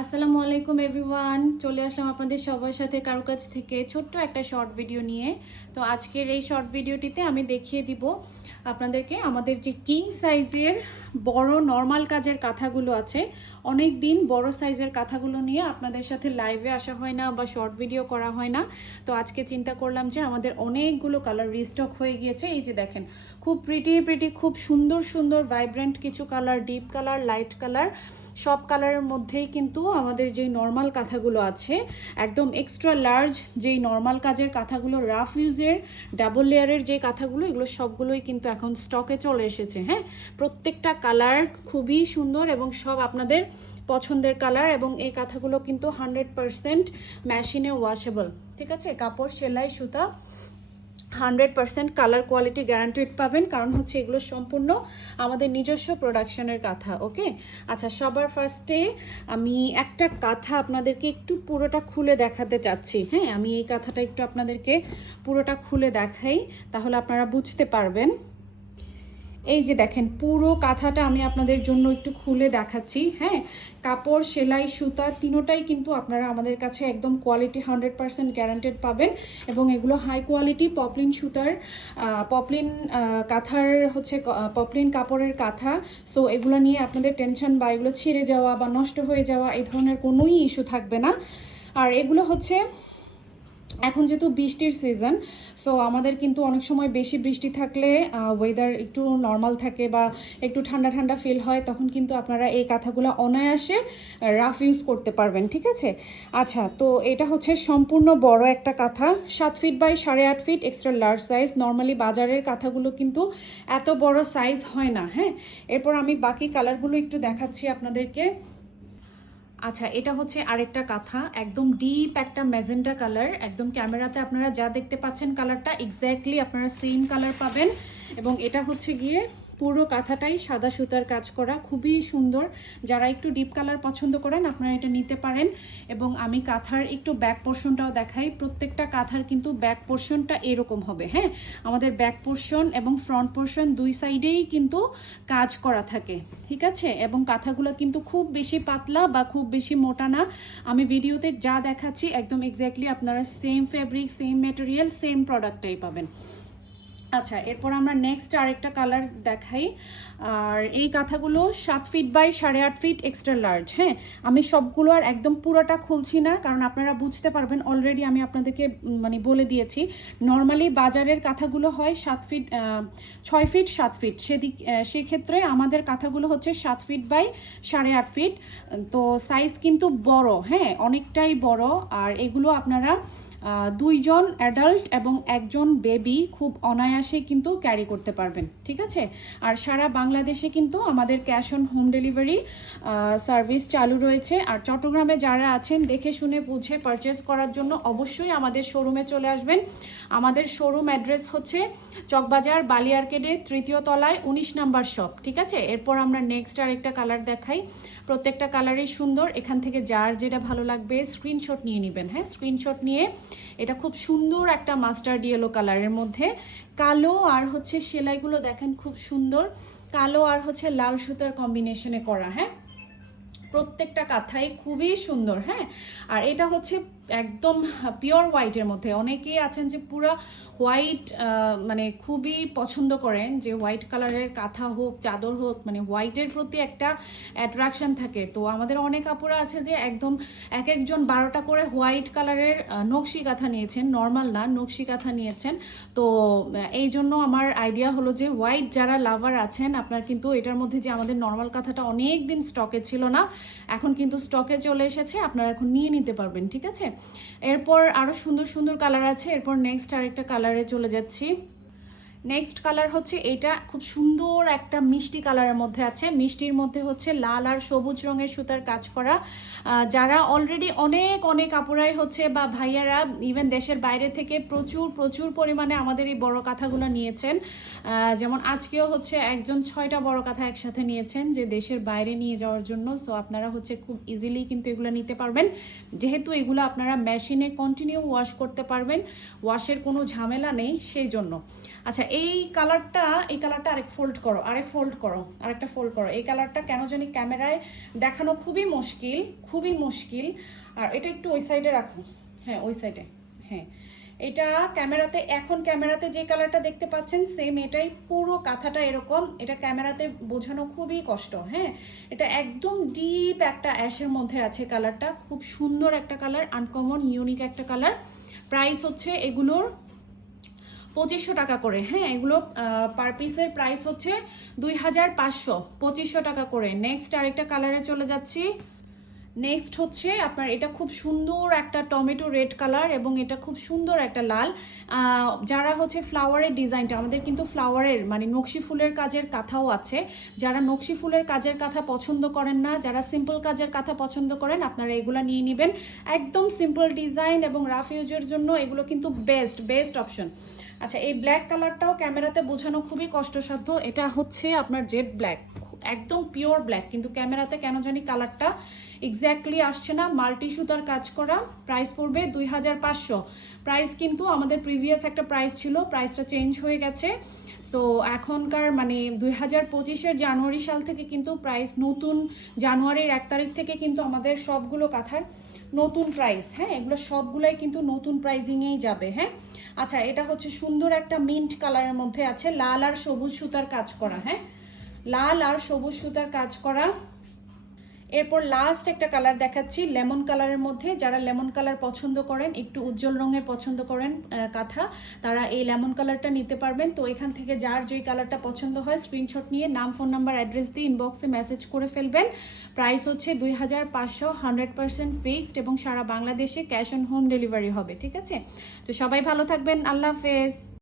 আসসালামু আলাইকুম এভরিওয়ান, চলে আসলাম আপনাদের সবার সাথে কারো কাছ থেকে ছোট্ট একটা শর্ট ভিডিও নিয়ে। তো আজকের এই শর্ট ভিডিওটিতে আমি দেখিয়ে দিব আপনাদেরকে আমাদের যে কিং সাইজের বড় নর্মাল কাজের কাঁথাগুলো আছে। অনেক দিন বড় সাইজের কাঁথাগুলো নিয়ে আপনাদের সাথে লাইভে আসা হয় না বা শর্ট ভিডিও করা হয় না। তো আজকে চিন্তা করলাম যে আমাদের অনেকগুলো কালার রিস্টক হয়ে গিয়েছে। এই যে দেখেন, খুব প্রিটি খুব সুন্দর সুন্দর ভাইব্রেন্ট কিছু colour, deep colour, light colour, সব কালারের মধ্যেই কিন্তু আমাদের যেই নর্মাল কাঁথাগুলো আছে, একদম এক্সট্রা লার্জ যেই নর্মাল কাজের কাঁথাগুলো, রাফ ইউজের ডাবল লেয়ারের যে কাঁথাগুলো, এগুলো সবগুলোই কিন্তু এখন স্টকে চলে এসেছে। হ্যাঁ, প্রত্যেকটা কালার খুবই সুন্দর এবং সব আপনাদের পছন্দের কালার। এবং এই কাঁথাগুলো কিন্তু 100% মেশিনে ওয়াশেবল। ঠিক আছে, কাপড়, সেলাই, সুতা 100% কালার কোয়ালিটি গ্যারান্টিড পাবেন, কারণ হচ্ছে এগুলো সম্পূর্ণ আমাদের নিজস্ব প্রোডাকশনের কাঁথা। ওকে, আচ্ছা, সবার ফার্স্টে আমি একটা কাঁথা আপনাদেরকে একটু পুরোটা খুলে দেখাতে চাচ্ছি। হ্যাঁ, আমি এই কাঁথাটা একটু আপনাদেরকে পুরোটা খুলে দেখাই, তাহলে আপনারা বুঝতে পারবেন। এই যে দেখেন, পুরো কাঁথাটা আমি আপনাদের জন্য একটু খুলে দেখাচ্ছি। হ্যাঁ, কাপড়, সেলাই, সুতা তিনোটাই কিন্তু আপনারা আমাদের কাছে একদম কোয়ালিটি 100% গ্যারান্টেড পাবেন। এবং এগুলো হাই কোয়ালিটি পপলিন সুতার, পপলিন কাঁথার হচ্ছে, পপলিন কাপড়ের কাঁথা। সো এগুলো নিয়ে আপনাদের টেনশন বা এগুলো ছিঁড়ে যাওয়া বা নষ্ট হয়ে যাওয়া এই ধরনের কোনোই ইস্যু থাকবে না। আর এগুলো হচ্ছে এখন যেহেতু বৃষ্টির সিজন, সো আমাদের কিন্তু অনেক সময় বেশি বৃষ্টি থাকলে ওয়েদার একটু নর্মাল থাকে বা একটু ঠান্ডা ঠান্ডা ফিল হয়, তখন কিন্তু আপনারা এই কাঁথাগুলো অনায়াসে রাফ ইউজ করতে পারবেন। ঠিক আছে, আচ্ছা, তো এটা হচ্ছে সম্পূর্ণ বড় একটা কাঁথা, 7 feet by 8.5 feet, extra large size. Normally বাজারের কাঁথাগুলো কিন্তু এত বড় সাইজ হয় না। হ্যাঁ, এরপর আমি বাকি কালারগুলো একটু দেখাচ্ছি আপনাদেরকে। আচ্ছা, এটা হচ্ছে আরেকটা কাঁথা, একদম ডিপ একটা ম্যাজেন্টা কালার। একদম ক্যামেরাতে আপনারা যা দেখতে পাচ্ছেন কালারটা এক্স্যাক্টলি আপনারা সেম কালার পাবেন। এবং এটা হচ্ছে গিয়ে পুরো কাঁথাটাই সাদা সুতার কাজ করা, খুবই সুন্দর। যারা একটু ডিপ কালার পছন্দ করেন আপনারা এটা নিতে পারেন। এবং আমি কাঁথার একটু ব্যাক পোর্শনটাও দেখাই। প্রত্যেকটা কাঁথার কিন্তু ব্যাক পোর্শনটা এরকম হবে। হ্যাঁ, আমাদের ব্যাক পোর্শন এবং ফ্রন্ট পোর্শন দুই সাইডেই কিন্তু কাজ করা থাকে। ঠিক আছে, এবং কাঁথাগুলো কিন্তু খুব বেশি পাতলা বা খুব বেশি মোটা না। আমি ভিডিওতে যা দেখাচ্ছি একদম এক্স্যাক্টলি আপনারা same fabric, same material, same প্রোডাক্টটাই পাবেন। আচ্ছা, এরপর আমরা নেক্সট আরেকটা কালার দেখাই। আর এই কাঁথাগুলো 7 feet by 8.5 feet, extra large. হ্যাঁ, আমি সবগুলো আর একদম পুরোটা খুলছি না, কারণ আপনারা বুঝতে পারবেন। অলরেডি আমি আপনাদেরকে মানে বলে দিয়েছি, নর্মালি বাজারের কাঁথাগুলো হয় 7 ফিট, 6 ফিট, 7 ফিট। সেক্ষেত্রে আমাদের কাঁথাগুলো হচ্ছে 7 ফিট বাই 8.5 ফিট। তো সাইজ কিন্তু বড়, হ্যাঁ, অনেকটাই বড়। আর এগুলো আপনারা দুইজন অ্যাডাল্ট এবং একজন বেবি খুব অনায়াসে কিন্তু ক্যারি করতে পারবেন। ঠিক আছে, আর সারা বাংলাদেশে কিন্তু আমাদের cash on home delivery service চালু রয়েছে। আর চট্টগ্রামে যারা আছেন, দেখে শুনে বুঝে পারচেস করার জন্য অবশ্যই আমাদের শোরুমে চলে আসবেন। আমাদের শোরুম অ্যাড্রেস হচ্ছে চকবাজার বালি আর্কেডে 3য় তলায় 19 নাম্বার শপ। ঠিক আছে, এরপর আমরা নেক্সট আরেকটা কালার দেখাই। প্রত্যেকটা কালারই সুন্দর। এখান থেকে যার যেটা ভালো লাগবে স্ক্রিনশট নিয়ে নেবেন। হ্যাঁ, স্ক্রিনশট নিয়ে, এটা খুব সুন্দর একটা মাস্টার্ড ইয়েলো কালারের মধ্যে, কালো আর হচ্ছে সেলাইগুলো দেখেন খুব সুন্দর, কালো আর হচ্ছে লাল সুতার কম্বিনেশনে করা। হ্যাঁ, প্রত্যেকটা কাঁথাই খুবই সুন্দর। হ্যাঁ, আর এটা হচ্ছে একদম পিওর হোয়াইটের মধ্যে। অনেকেই আছেন যে পুরো হোয়াইট মানে খুবই পছন্দ করেন, যে হোয়াইট কালারের কাঁথা হোক, চাদর হোক, মানে হোয়াইটের প্রতি একটা অ্যাট্রাকশন থাকে। তো আমাদের অনেক আপুরা আছে যে একদম এক একজন 12টা করে হোয়াইট কালারের নকশি কাঁথা নিয়েছেন, নর্মাল না, নকশি কাঁথা নিয়েছেন। তো এই জন্য আমার আইডিয়া হলো যে হোয়াইট যারা লাভার আছেন, আপনার কিন্তু এটার মধ্যে যে আমাদের নর্মাল কাঁথাটা অনেক দিন স্টকে ছিল না, এখন কিন্তু স্টকে চলে এসেছে, আপনারা এখন নিয়ে নিতে পারবেন। ঠিক আছে, এরপর আরো সুন্দর সুন্দর কালার আছে। এরপর নেক্সট আরেকটা কালারে চলে যাচ্ছি। নেক্সট কালার হচ্ছে এটা, খুব সুন্দর একটা মিষ্টি কালারের মধ্যে আছে। মিষ্টির মধ্যে হচ্ছে লাল আর সবুজ রঙের সুতার কাজ করা। যারা অলরেডি অনেক অনেক আপুরাই হচ্ছে বা ভাইয়ারা ইভেন দেশের বাইরে থেকে প্রচুর প্রচুর পরিমাণে আমাদের এই বড় কাঁথাগুলো নিয়েছেন। যেমন আজকেও হচ্ছে একজন 6টা বড় কাঁথা একসাথে নিয়েছেন, যে দেশের বাইরে নিয়ে যাওয়ার জন্য। সো আপনারা হচ্ছে খুব ইজিলি কিন্তু এগুলো নিতে পারবেন, যেহেতু এগুলো আপনারা মেশিনে কন্টিনিউ ওয়াশ করতে পারবেন, ওয়াশের কোনো ঝামেলা নেই সেই জন্য। আচ্ছা, এই কালারটা আরেক ফোল্ড করো, আরেকটা ফোল্ড করো। এই কালারটা কেন জানি ক্যামেরায় দেখানো খুবই মুশকিল। আর এটা একটু ওই সাইডে রাখো, হ্যাঁ ওই সাইডে, হ্যাঁ। এটা ক্যামেরাতে যে কালারটা দেখতে পাচ্ছেন সেম এটাই, পুরো কাঁথাটা এরকম। এটা ক্যামেরাতে বোঝানো খুবই কষ্ট, হ্যাঁ। এটা একদম ডিপ একটা অ্যাশের মধ্যে আছে কালারটা, খুব সুন্দর একটা কালার, আনকমন ইউনিক একটা কালার। প্রাইস হচ্ছে এগুলোর 2500 টাকা করে, হ্যাঁ। এগুলো পার পিসের প্রাইস হচ্ছে 2500, 2500 টাকা করে। নেক্সট আরেকটা কালারে চলে যাচ্ছি। নেক্সট হচ্ছে আপনার এটা খুব সুন্দর একটা টমেটো রেড কালার এবং এটা খুব সুন্দর একটা লাল। যারা হচ্ছে ফ্লাওয়ারের ডিজাইনটা, আমাদের কিন্তু ফ্লাওয়ারের মানে নকশি ফুলের কাজের কাঁথাও আছে। যারা নকশি ফুলের কাজের কাঁথা পছন্দ করেন না, যারা সিম্পল কাজের কাঁথা পছন্দ করেন, আপনারা এগুলো নিয়ে নেবেন। একদম সিম্পল ডিজাইন এবং রাফ ইউজের জন্য এগুলো কিন্তু বেস্ট অপশন। আচ্ছা, এই ব্ল্যাক কালারটাও ক্যামেরাতে বোঝানো খুবই কষ্টসাধ্য। এটা হচ্ছে আপনার জেড ব্ল্যাক, একদম পিওর ব্ল্যাক, কিন্তু ক্যামেরাতে কেন জানি কালারটা এক্স্যাক্টলি আসছে না। মাল্টি সুতার কাজ করা, প্রাইস পড়বে 2500। প্রাইস কিন্তু আমাদের প্রিভিয়াস একটা প্রাইস ছিল, প্রাইসটা চেঞ্জ হয়ে গেছে। সো এখনকার মানে 2025-এর জানুয়ারি সাল থেকে কিন্তু প্রাইস নতুন, জানুয়ারির 1 তারিখ থেকে কিন্তু আমাদের সবগুলো কাঁথার নতুন প্রাইস, হ্যাঁ। এগুলো সবগুলোই কিন্তু নতুন প্রাইজিংয়েই যাবে, হ্যাঁ। আচ্ছা, এটা হচ্ছে সুন্দর একটা মিন্ট কালারের মধ্যে আছে, লাল আর সবুজ সুতার কাজ করা, হ্যাঁ, লাল আর সবুজ সুতার কাজ করা। এরপর লাস্ট একটা কালার দেখাচ্ছি লেমন কালারের মধ্যে। যারা লেমন কালার পছন্দ করেন, একটু উজ্জ্বল রঙের পছন্দ করেন কাঁথা, তারা এই লেমন কালারটা নিতে পারবেন। তো এখান থেকে যার যেই কালারটা পছন্দ হয় স্ক্রিনশট নিয়ে নাম, ফোন নাম্বার, অ্যাড্রেস দিয়ে ইনবক্সে মেসেজ করে ফেলবেন। প্রাইস হচ্ছে 2500, 100% ফিক্সড এবং সারা বাংলাদেশে ক্যাশ অন হোম ডেলিভারি হবে, ঠিক আছে। তো সবাই ভালো থাকবেন, আল্লাহ হাফেজ।